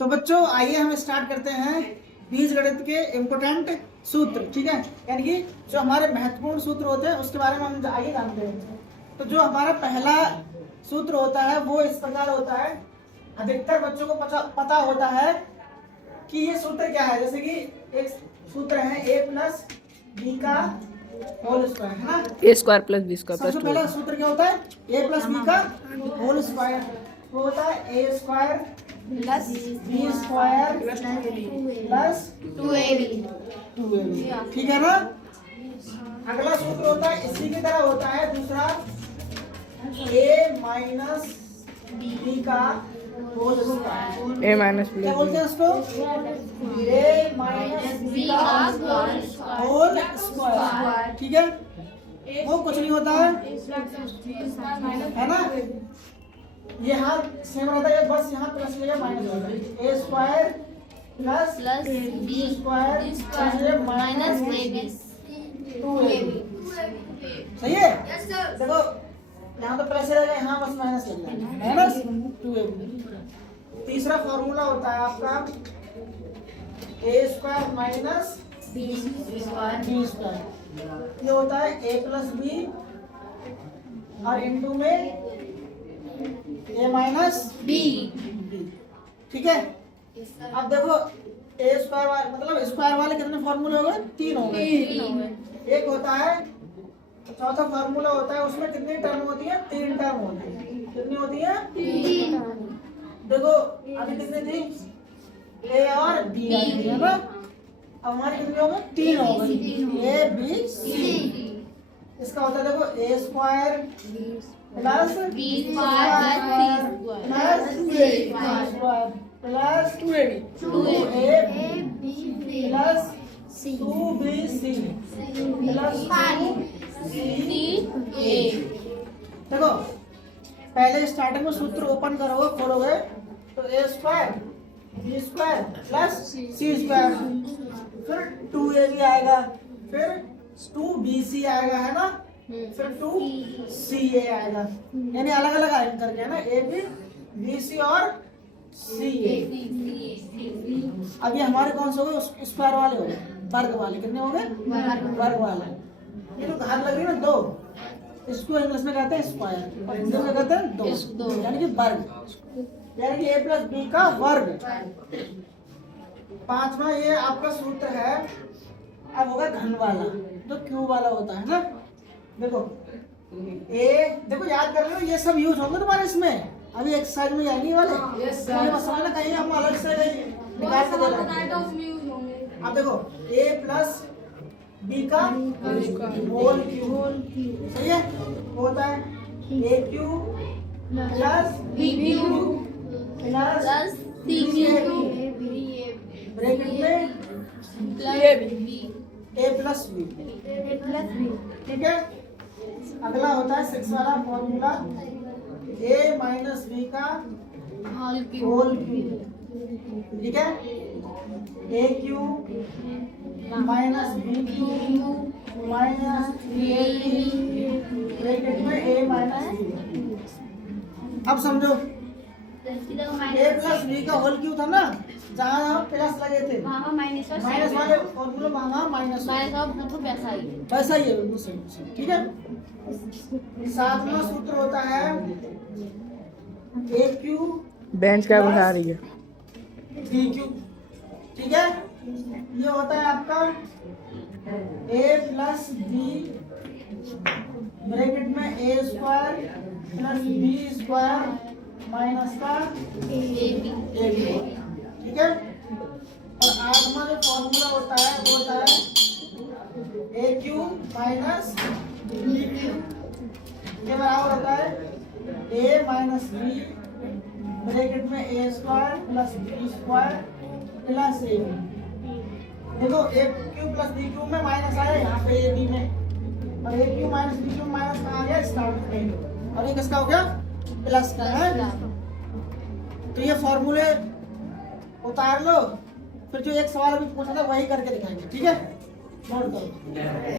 तो बच्चों आइए हम स्टार्ट करते हैं बीजगणित के इम्पोर्टेंट सूत्र। ठीक है, यानी कि जो हमारे महत्वपूर्ण सूत्र होते हैं उसके बारे में हम आइए जानते हैं। तो जो हमारा पहला सूत्र होता है वो इस प्रकार होता है। अधिकतर बच्चों को पता होता है कि ये सूत्र क्या है। जैसे कि एक सूत्र है a प्लस बी का होल स्क्वायर, है ना। A square plus B square सबसे पहला सूत्र क्या होता है? a प्लस बी का होल स्क्वायर, वो होता है a square plus B square plus 2ab। 2ab। ठीक है ना। अगला सूत्र होता है इसी की तरह होता है दूसरा, a माइनस बी का होल स्क्वायर। ए माइनस क्या बोलते हैं उसको? a माइनस बी का होल स्क्वायर। ठीक है, वो कुछ नहीं होता है ना। यहाँ सेम रहता है, बस यहाँ प्लस या माइनस होता है। A square plus B square minus 2ab। सही है। देखो यहाँ तो प्लस रहेगा, यहाँ बस माइनस लगेगा, माइनस 2ab। तीसरा फॉर्मूला होता है आपका ए स्क्वायर माइनस बी स्क्वायर। ये होता है a प्लस बी और इनटू में a माइनस बी। ठीक है। अब देखो a स्क्वायर वाले मतलब स्क्वायर वाले कितने फॉर्मूले हो गए? 3 हो गए। एक होता है चौथा फॉर्मूला होता है, उसमें कितनी टर्म होती है? 3 टर्म होती है। कितनी होती है? 3। देखो अभी कितनी थी? a और b है ना। अब हमारे कितने हो गए? 3 हो गए, a b c। इसका होता है देखो a square plus B square plus C square plus 2ab plus 2bc plus 2ca। देखो पहले स्टार्टिंग में सूत्र ओपन करोगे, खोलोगे तो a square B square plus C square, फिर 2ab आएगा, फिर 2bc आएगा, है ना, फिर 2ca आएगा। यानी अलग अलग आएंगे करके, है ना, ab bc और ca। अब ये हमारे कौन से हो गए? स्क्वायर वाले हो गए, वर्ग वाले। कितने हो गए? वर्ग वाले। ये तो घात लग रही है ना 2, इसको इंग्लिश में कहते हैं स्क्वायर और हिंदी में कहते हैं 2, यानी कि वर्ग, यानी कि a प्लस बी का वर्ग। पांचवा ये आपका सूत्र है। अब होगा घन वाला, जो क्यूब वाला होता है ना। देखो देखो याद कर लो, ये सब यूज होंगे तुम्हारे इसमें। अभी एक्सरसाइज में जाएंगे वाले, ये बस समझना, कहीं हम अलग से निकाल के दे रहे हैं। अब देखो a प्लस बी का होल क्यूब, सही है, होता है a cube plus B cube plus C cube bracket में a प्लस बी। ठीक है। अगला होता है 6 वाला फॉर्मूला, a माइनस बी का होल क्यूब। ठीक है, a cube minus B cube minus 3ab bracket में a माइनस बी। अब समझो a प्लस बी का होल क्यूब था ना, जहाँ प्लस लगे थे माइनस वाले फॉर्मूला वहाँ माइनस वैसा ही है, बिल्कुल सही। ठीक है। सातवां सूत्र होता है a क्यूब बेंच क्या बता रही है? B cube. ठीक है, ये होता है आपका a प्लस बी ब्रैकेट में a square plus B square minus का ab। ठीक है। और आठवां जो फॉर्मूला होता है वो होता है a cube minus B cube के बराबर होता है a माइनस बी ब्रैकेट में a square plus B square plus ab। देखो a cube plus B cube में माइनस आया यहाँ पे ab में, और a cube minus B cube minus कहाँ गया? स्टार्ट में, और ये किसका हो गया? प्लस का है। तो ये फॉर्मूले उतार लो, फिर जो एक सवाल अभी पूछा था वही करके दिखाएंगे। ठीक है, नोट करो।